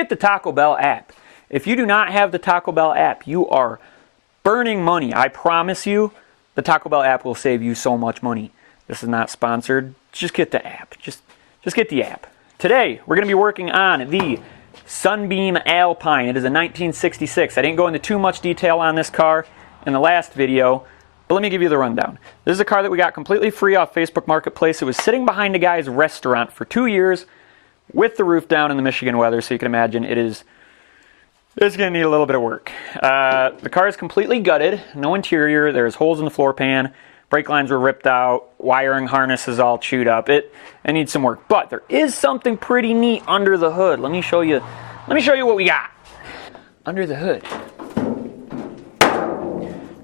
get the Taco Bell app. If you do not have the Taco Bell app, you are burning money. I promise you, the Taco Bell app will save you so much money. This is not sponsored. Just get the app. Just get the app. Today, we're going to be working on the Sunbeam Alpine. It is a 1966. I didn't go into too much detail on this car in the last video, but let me give you the rundown. This is a car that we got completely free off Facebook Marketplace. It was sitting behind a guy's restaurant for 2 years with the roof down in the Michigan weather, so you can imagine it's going to need a little bit of work. The car is completely gutted, no interior. There's holes in the floor pan. Brake lines were ripped out. Wiring harness is all chewed up. It needs some work, but there is something pretty neat under the hood. Let me show you what we got. Under the hood,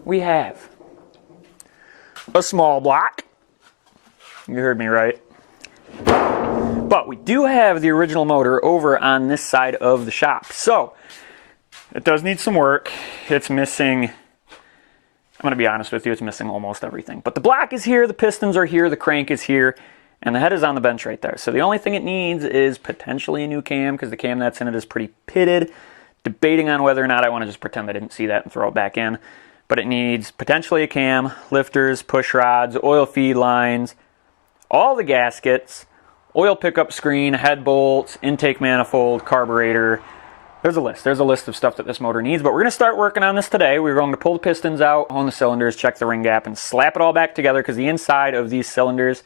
we have a small block. You heard me right. But we do have the original motor over on this side of the shop. So it does need some work. It's missing, I'm going to be honest with you, it's missing almost everything. But the block is here, the pistons are here, the crank is here, and the head is on the bench right there. So the only thing it needs is potentially a new cam, because the cam that's in it is pretty pitted. Debating on whether or not I want to just pretend I didn't see that and throw it back in. But it needs potentially a cam, lifters, push rods, oil feed lines, all the gaskets, oil pickup screen, head bolts, intake manifold, carburetor. There's a list. There's a list of stuff that this motor needs, but we're going to start working on this today. We're going to pull the pistons out, hone the cylinders, check the ring gap, and slap it all back together, because the inside of these cylinders,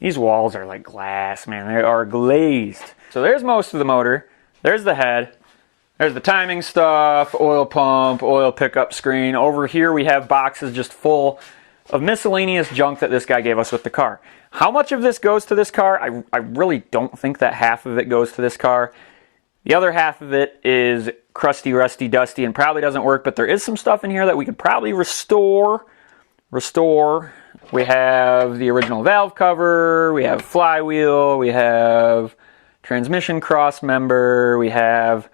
these walls are like glass, man. They are glazed. So there's most of the motor. There's the head. There's the timing stuff, oil pump, oil pickup screen. Over here we have boxes just full of miscellaneous junk that this guy gave us with the car. How much of this goes to this car? I really don't think that half of it goes to this car. The other half of it is crusty, rusty, dusty, and probably doesn't work, but there is some stuff in here that we could probably restore. We have the original valve cover, we have flywheel, we have transmission cross member, we have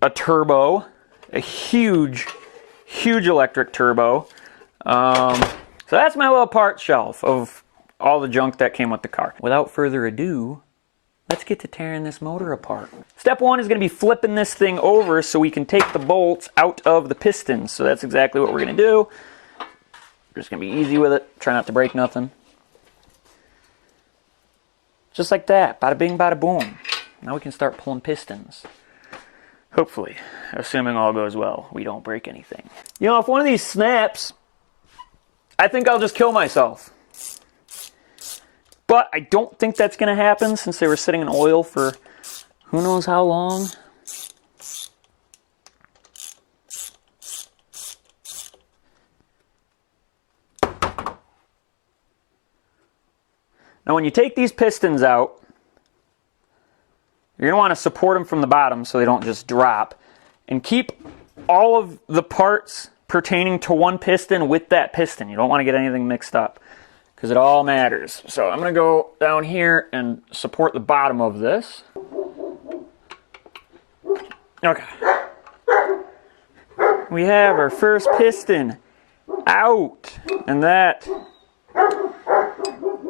a turbo, a huge electric turbo. So that's my little part shelf of all the junk that came with the car. Without further ado, let's get to tearing this motor apart. Step one is going to be flipping this thing over so we can take the bolts out of the pistons. So that's exactly what we're going to do. We're just going to be easy with it. Try not to break nothing. Just like that. Bada bing, bada boom. Now we can start pulling pistons. Hopefully, assuming all goes well, we don't break anything. You know, if one of these snaps, I think I'll just kill myself. But I don't think that's going to happen, since they were sitting in oil for who knows how long. Now when you take these pistons out, you're going to want to support them from the bottom so they don't just drop. And keep all of the parts pertaining to one piston with that piston. You don't want to get anything mixed up, because it all matters. So I'm going to go down here and support the bottom of this. Okay. We have our first piston out. And that,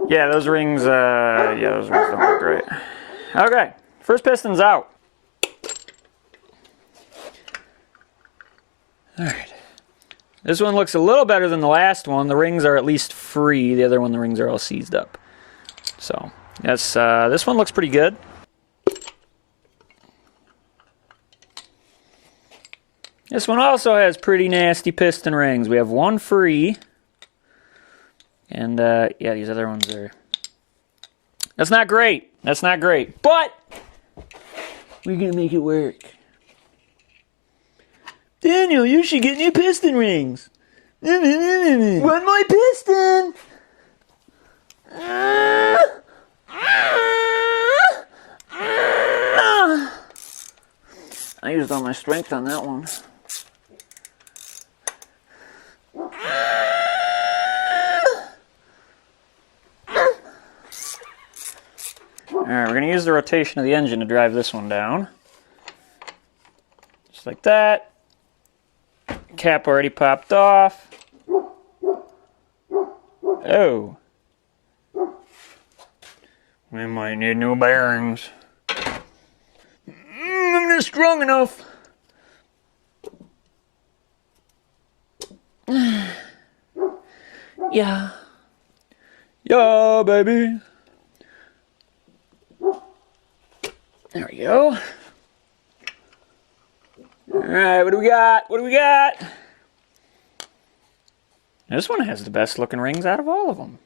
yeah, those rings don't look great. Okay, first piston's out. All right. This one looks a little better than the last one. The rings are at least free. The other one, the rings are all seized up. So, yes, this one looks pretty good. This one also has pretty nasty piston rings. We have one free. And, yeah, these other ones are... That's not great. That's not great. But we're going to make it work. Daniel, you should get new piston rings. One more piston. I used all my strength on that one. Alright, we're going to use the rotation of the engine to drive this one down. Just like that. Cap already popped off. Oh. We might need new bearings. get it strong enough. Yeah. Yeah, baby. There we go. All right, what do we got? What do we got? This one has the best looking rings out of all of them.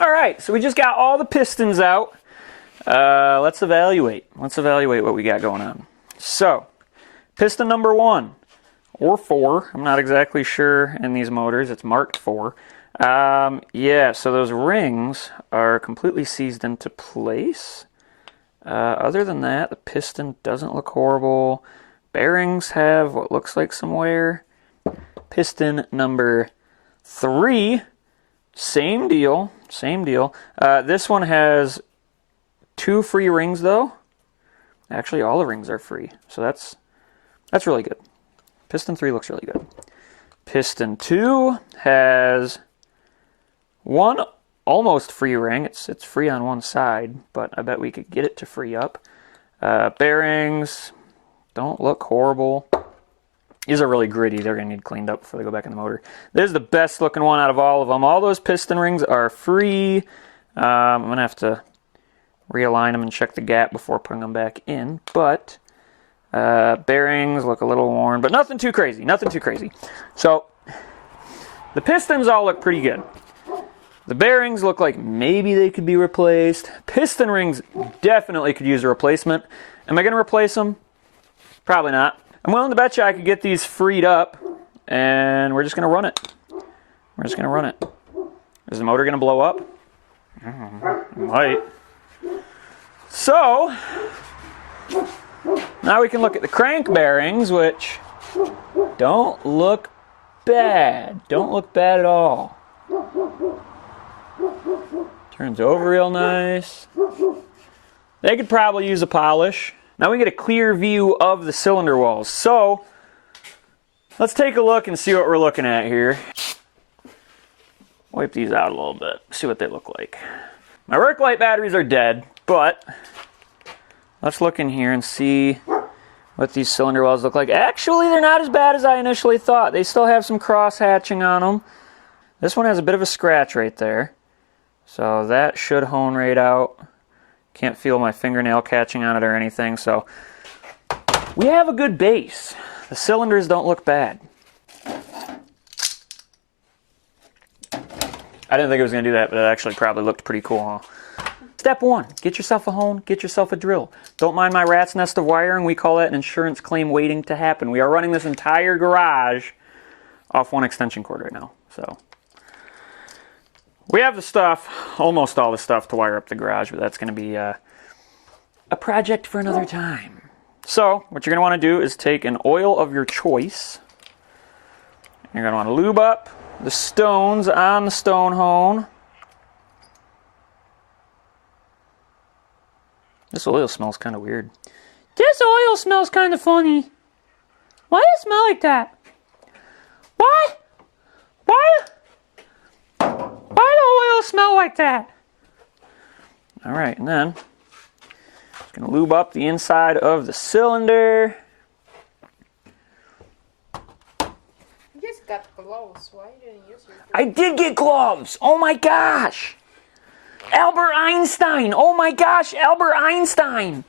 All right, so we just got all the pistons out. Let's evaluate. Let's evaluate what we got going on. So, piston number 1 or 4. I'm not exactly sure in these motors. It's marked 4. Yeah, so those rings are completely seized into place. Other than that, the piston doesn't look horrible. Bearings have what looks like some wear. Piston number 3, same deal, same deal. This one has 2 free rings though. Actually, all the rings are free, so that's really good. Piston 3 looks really good. Piston 2 has 1 almost free ring. It's free on one side, but I bet we could get it to free up. Bearings don't look horrible. These are really gritty. They're going to need cleaned up before they go back in the motor. This is the best looking one out of all of them. All those piston rings are free. I'm going to have to realign them and check the gap before putting them back in. But bearings look a little worn, but nothing too crazy. Nothing too crazy. So the pistons all look pretty good. The bearings look like maybe they could be replaced. Piston rings definitely could use a replacement. Am I going to replace them? Probably not. I'm willing to bet you I could get these freed up, and we're just going to run it. We're just going to run it. Is the motor going to blow up? It might. So, now we can look at the crank bearings, which don't look bad. Don't look bad at all. Turns over real nice. They could probably use a polish. Now we get a clear view of the cylinder walls. So, let's take a look and see what we're looking at here. Wipe these out a little bit, see what they look like. My work light batteries are dead, but let's look in here and see what these cylinder walls look like. Actually, they're not as bad as I initially thought. They still have some cross hatching on them. This one has a bit of a scratch right there, so that should hone right out. Can't feel my fingernail catching on it or anything, so we have a good base. The cylinders don't look bad. I didn't think it was going to do that, but it actually probably looked pretty cool, huh? Step 1, get yourself a hone, get yourself a drill. Don't mind my rat's nest of wiring. We call that an insurance claim waiting to happen. We are running this entire garage off one extension cord right now, so we have the stuff, almost all the stuff to wire up the garage, but that's going to be a project for another time. So, what you're going to want to do is take an oil of your choice. You're going to want to lube up the stones on the stone hone. This oil smells kind of weird. This oil smells kind of funny. Why does it smell like that? Why? Why do oil smell like that? All right, and then just gonna lube up the inside of the cylinder. You just got gloves. Why didn't you use your gloves? I did get gloves. Oh my gosh. Albert Einstein. Oh my gosh, Albert Einstein.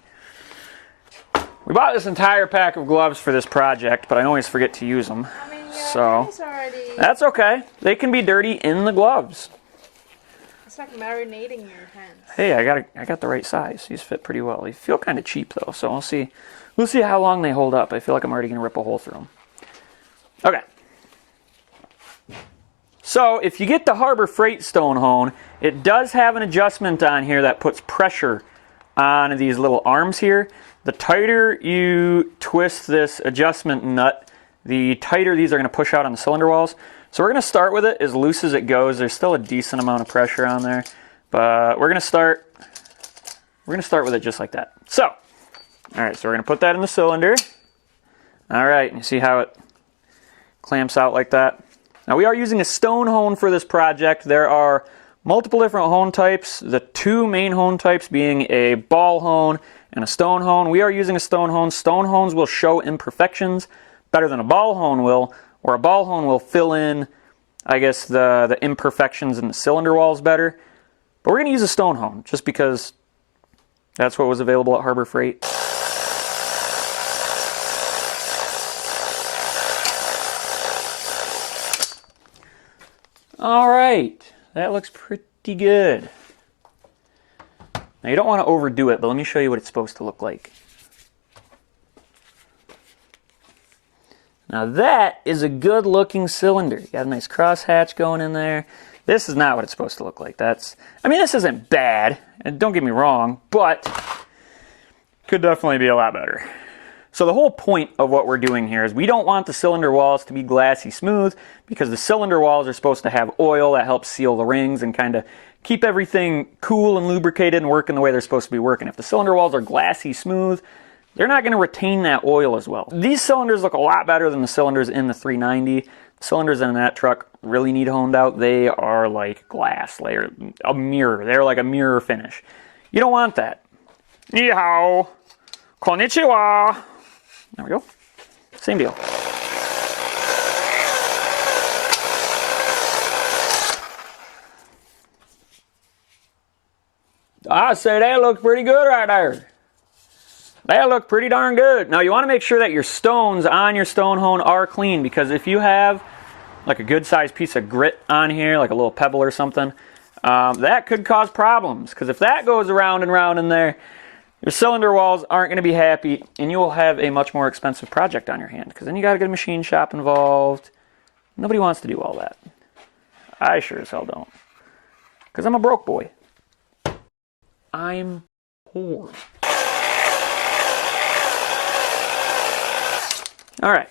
We bought this entire pack of gloves for this project, but I always forget to use them. I mean, So hands already... that's okay. They can be dirty in the gloves. It's like marinating your hands. Hey, I got the right size. These fit pretty well. They feel kind of cheap though, so we'll see. We'll see how long they hold up. I feel like I'm already gonna rip a hole through them. Okay. So if you get the Harbor Freight stone hone, it does have an adjustment on here that puts pressure on these little arms here. The tighter you twist this adjustment nut, the tighter these are going to push out on the cylinder walls. So we're going to start with it as loose as it goes. There's still a decent amount of pressure on there, but we're going to start with it just like that. So, all right, so we're going to put that in the cylinder. All right, and you see how it clamps out like that? Now we are using a stone hone for this project. There are multiple different hone types. The two main hone types being a ball hone and a stone hone. We are using a stone hone. Stone hones will show imperfections better than a ball hone will, where a ball hone will fill in, I guess, the imperfections in the cylinder walls better. But we're going to use a stone hone just because that's what was available at Harbor Freight. All right, that looks pretty good. Now you don't want to overdo it, but let me show you what it's supposed to look like. Now that is a good looking cylinder. You got a nice crosshatch going in there. This is not what it's supposed to look like. This isn't bad, and don't get me wrong, but could definitely be a lot better. So the whole point of what we're doing here is we don't want the cylinder walls to be glassy smooth, because the cylinder walls are supposed to have oil that helps seal the rings and kind of keep everything cool and lubricated and working the way they're supposed to be working. If the cylinder walls are glassy smooth, they're not going to retain that oil as well. These cylinders look a lot better than the cylinders in the 390. The cylinders in that truck really need honed out. They are like glass. They're a mirror. They're like a mirror finish. You don't want that. Ni hao. Konnichiwa. There we go. Same deal. I say that looks pretty good right there. That looked pretty darn good. Now you want to make sure that your stones on your stone hone are clean, because if you have like a good sized piece of grit on here, like a little pebble or something, that could cause problems, because if that goes around and around in there, your cylinder walls aren't going to be happy, and you will have a much more expensive project on your hand, because then you got to get a machine shop involved. Nobody wants to do all that. I sure as hell don't, because I'm a broke boy. I'm poor. All right,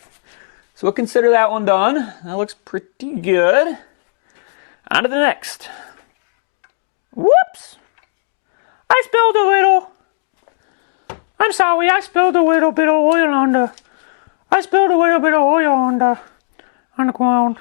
so we'll consider that one done. That looks pretty good. On to the next. Whoops! I spilled a little. I'm sorry, I spilled a little bit of oil on the. I spilled a little bit of oil on the ground.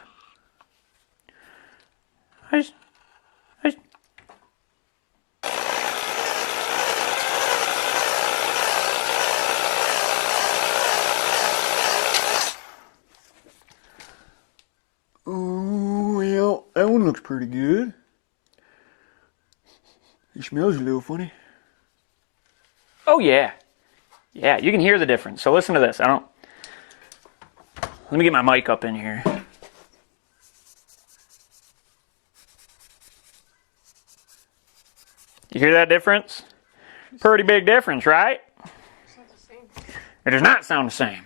Oh, well, that one looks pretty good. It smells a little funny. Oh yeah. Yeah, you can hear the difference. So listen to this. Let me get my mic up in here. You hear that difference? Pretty big difference, right? It's not the same. It does not sound the same.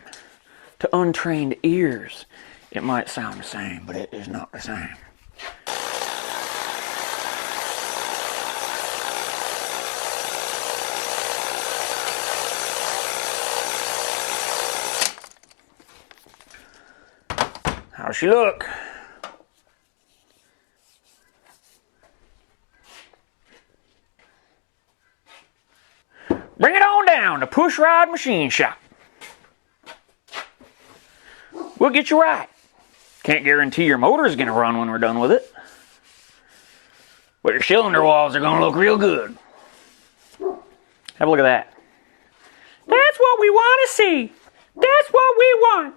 To untrained ears, it might sound the same, but it is not the same. How's she look? Bring it on down to Push Rod Machine Shop. We'll get you right. Can't guarantee your motor's going to run when we're done with it, but your cylinder walls are going to look real good. Have a look at that. That's what we want to see. That's what we want.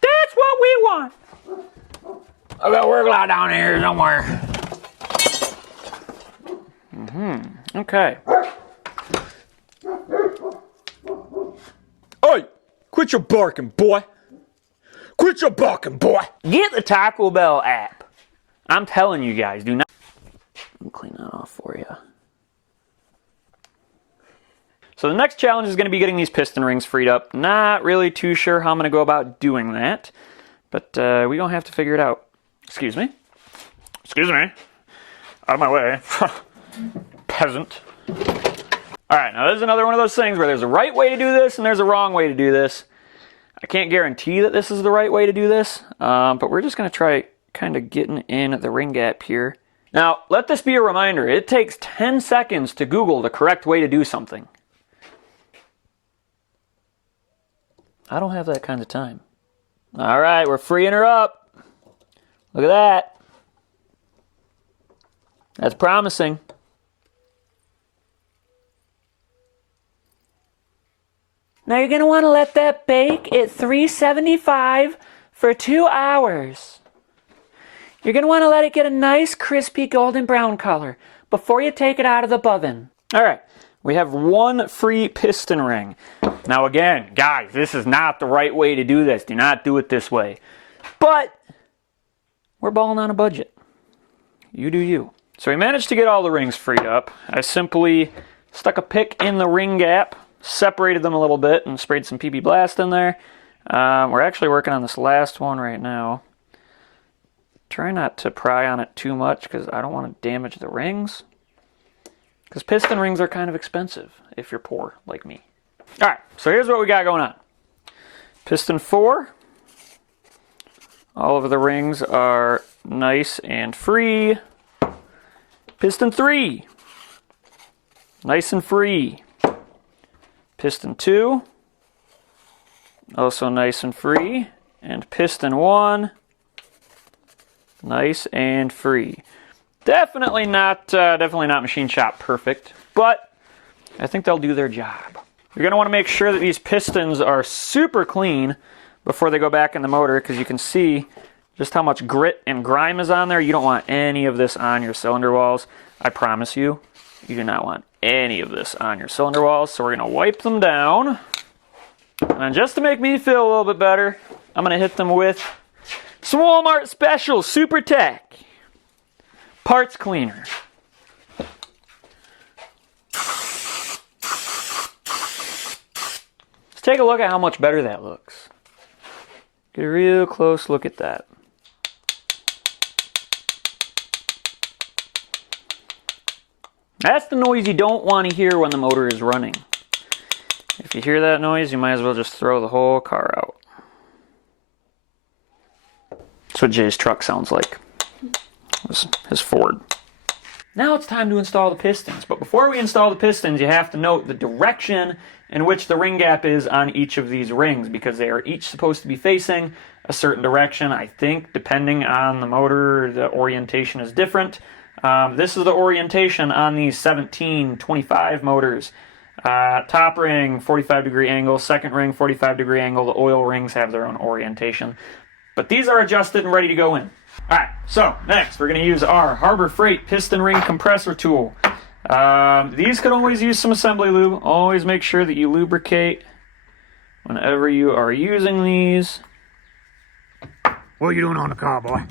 That's what we want. I got a work light down here somewhere. Okay. Hey, quit your barking, boy. Quit your barking, boy. Get the Taco Bell app. I'm telling you guys, do not. Let me clean that off for you. So the next challenge is going to be getting these piston rings freed up. Not really too sure how I'm going to go about doing that, but we're going to have to figure it out. Excuse me. Excuse me. Out of my way. Peasant. All right, now this is another one of those things where there's a right way to do this and there's a wrong way to do this. I can't guarantee that this is the right way to do this, but we're just going to try kind of getting in the ring gap here. Now, let this be a reminder. It takes 10 seconds to Google the correct way to do something. I don't have that kind of time. All right, we're freeing her up. Look at that. That's promising. Now you're going to want to let that bake at 375 for 2 hours. You're going to want to let it get a nice crispy golden brown color before you take it out of the oven. All right, we have 1 free piston ring. Now again, guys, this is not the right way to do this. Do not do it this way. But we're balling on a budget. You do you. So we managed to get all the rings freed up. I simply stuck a pick in the ring gap, separated them a little bit, and sprayed some PB Blast in there. We're actually working on this last one right now. Try not to pry on it too much because I don't want to damage the rings. Because piston rings are kind of expensive if you're poor like me. Alright, so here's what we got going on. Piston 4. All of the rings are nice and free. Piston 3. Nice and free. Piston 2. Also nice and free. And piston 1. Nice and free. Definitely not machine shop perfect, but I think they'll do their job. You're going to want to make sure that these pistons are super clean before they go back in the motor, because you can see just how much grit and grime is on there. You don't want any of this on your cylinder walls. I promise you, you do not want any of this on your cylinder walls. So we're going to wipe them down. And just to make me feel a little bit better, I'm going to hit them with some Walmart Special Super Tech Parts Cleaner. Let's take a look at how much better that looks. Get a real close look at that. That's the noise you don't want to hear when the motor is running. If you hear that noise, you might as well just throw the whole car out. That's what Jay's truck sounds like. His Ford. Now it's time to install the pistons. But before we install the pistons, you have to note the direction in which the ring gap is on each of these rings, because they are each supposed to be facing a certain direction. I think depending on the motor, the orientation is different. This is the orientation on these 1725 motors. Top ring, 45-degree angle. Second ring, 45-degree angle. The oil rings have their own orientation. But these are adjusted and ready to go in. Alright, so next we're going to use our Harbor Freight piston ring compressor tool. These could always use some assembly lube. Always make sure that you lubricate whenever you are using these. What are you doing on the car, boy?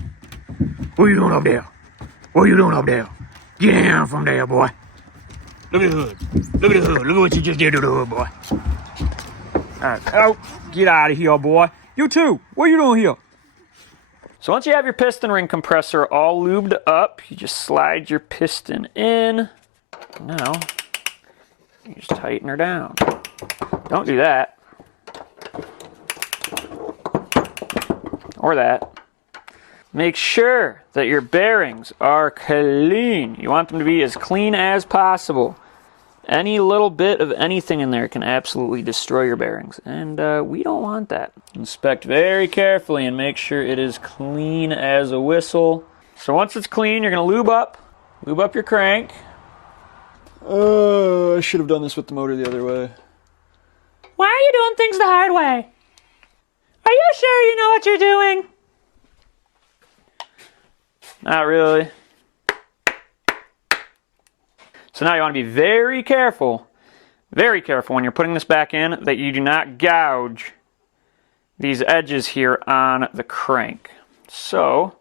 What are you doing up there? What are you doing up there? Get down from there, boy. Look at the hood. Look at the hood. Look at what you just did to the hood, boy. Alright, oh, get out of here, boy. You too. What are you doing here? So once you have your piston ring compressor all lubed up, you just slide your piston in. Now, you just tighten her down. Don't do that. Or that. Make sure that your bearings are clean. You want them to be as clean as possible. Any little bit of anything in there can absolutely destroy your bearings, and we don't want that. Inspect very carefully and make sure it is clean as a whistle. So once it's clean, you're going to lube up your crank. I should have done this with the motor the other way. Why are you doing things the hard way? Are you sure you know what you're doing? Not really. So now you want to be very careful when you're putting this back in that you do not gouge these edges here on the crank. So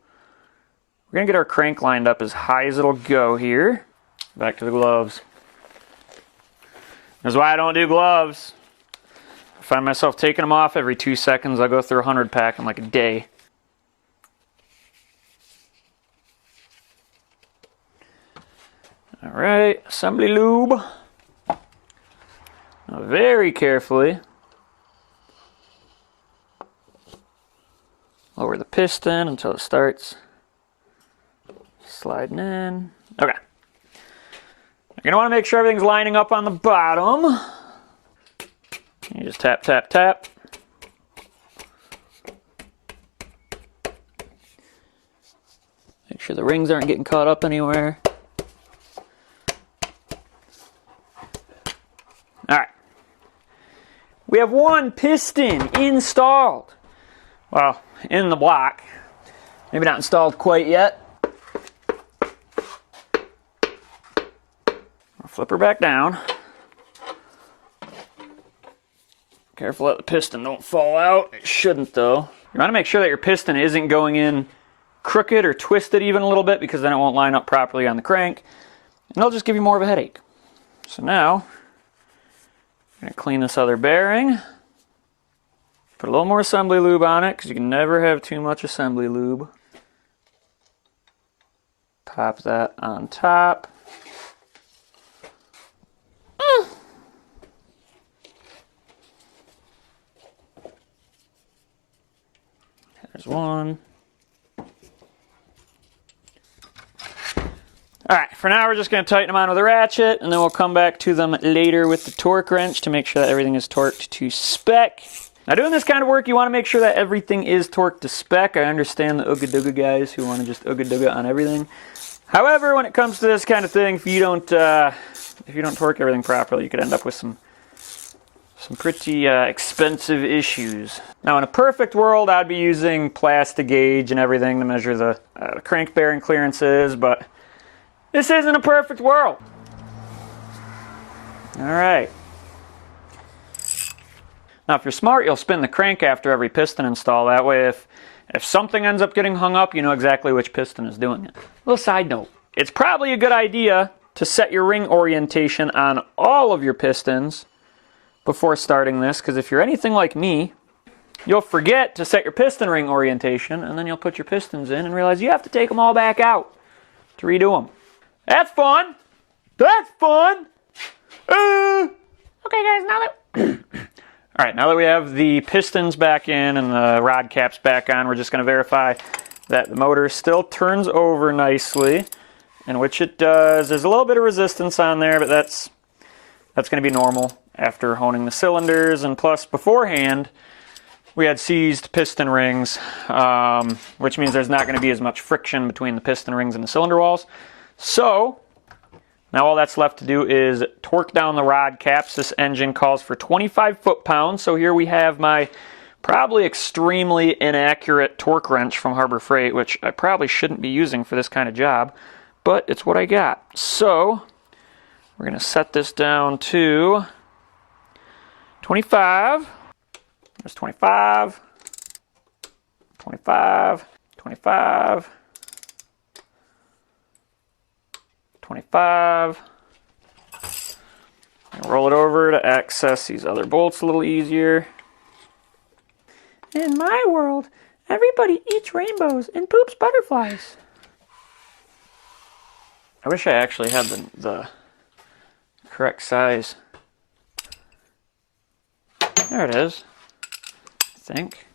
we're going to get our crank lined up as high as it'll go here. Back to the gloves. That's why I don't do gloves. I find myself taking them off every 2 seconds. I'll go through a 100 pack in like a day. Alright, assembly lube. Now very carefully lower the piston until it starts sliding in. Okay. You're going to want to make sure everything's lining up on the bottom. You just tap, tap, tap. Make sure the rings aren't getting caught up anywhere. we have one piston installed. Well, in the block. Maybe not installed quite yet. I'll flip her back down. Careful that the piston don't fall out. It shouldn't though. You want to make sure that your piston isn't going in crooked or twisted even a little bit, because then it won't line up properly on the crank. And it'll just give you more of a headache. So now, I'm going to clean this other bearing. Put a little more assembly lube on it, because you can never have too much assembly lube. Pop that on top. There's one. Alright, for now we're just going to tighten them on with a ratchet, and then we'll come back to them later with the torque wrench to make sure that everything is torqued to spec. Now, doing this kind of work, you want to make sure that everything is torqued to spec. I understand the ooga-dooga guys who want to just ooga-dooga on everything. However, when it comes to this kind of thing, if you don't torque everything properly, you could end up with some pretty expensive issues. Now, in a perfect world, I'd be using plastic gauge and everything to measure the crank bearing clearances, but this isn't a perfect world. All right. Now, if you're smart, you'll spin the crank after every piston install. That way, if something ends up getting hung up, you know exactly which piston is doing it. Little side note, it's probably a good idea to set your ring orientation on all of your pistons before starting this, because if you're anything like me, you'll forget to set your piston ring orientation, and then you'll put your pistons in and realize you have to take them all back out to redo them. That's fun! That's fun! Okay guys, now that... Alright, now that we have the pistons back in and the rod caps back on, we're just going to verify that the motor still turns over nicely, and which it does. There's a little bit of resistance on there, but that's going to be normal after honing the cylinders, and plus beforehand we had seized piston rings, which means there's not going to be as much friction between the piston rings and the cylinder walls. So now all that's left to do is torque down the rod caps. This engine calls for 25 foot-pounds, so here we have my probably extremely inaccurate torque wrench from Harbor Freight, which I probably shouldn't be using for this kind of job, but it's what I got. So we're going to set this down to 25. There's 25. 25. 25. 25. And roll it over to access these other bolts a little easier. In my world, everybody eats rainbows and poops butterflies. I wish I actually had the correct size. There it is. I think.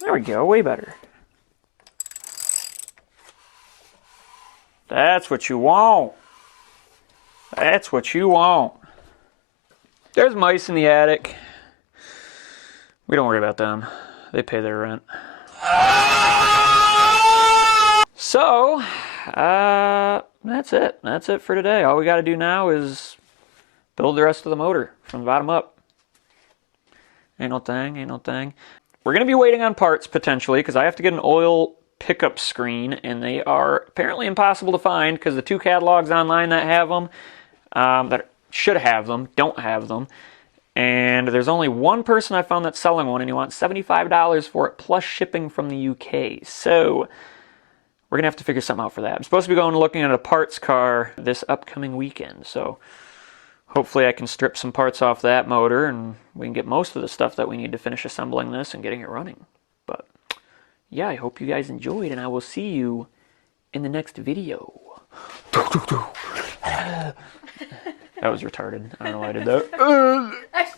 There we go, way better. That's what you want. That's what you want. There's mice in the attic. We don't worry about them. They pay their rent. So, that's it. That's it for today. All we got to do now is build the rest of the motor from the bottom up. Ain't no thing, ain't no thing. We're going to be waiting on parts potentially, because I have to get an oil pickup screen, and they are apparently impossible to find because the two catalogs online that have them, that should have them, don't have them. And there's only one person I found that's selling one, and he wants $75 for it plus shipping from the UK. So we're going to have to figure something out for that. I'm supposed to be going and looking at a parts car this upcoming weekend. So hopefully I can strip some parts off that motor, and we can get most of the stuff that we need to finish assembling this and getting it running. But yeah, I hope you guys enjoyed, and I will see you in the next video. That was retarded. I don't know why I did that.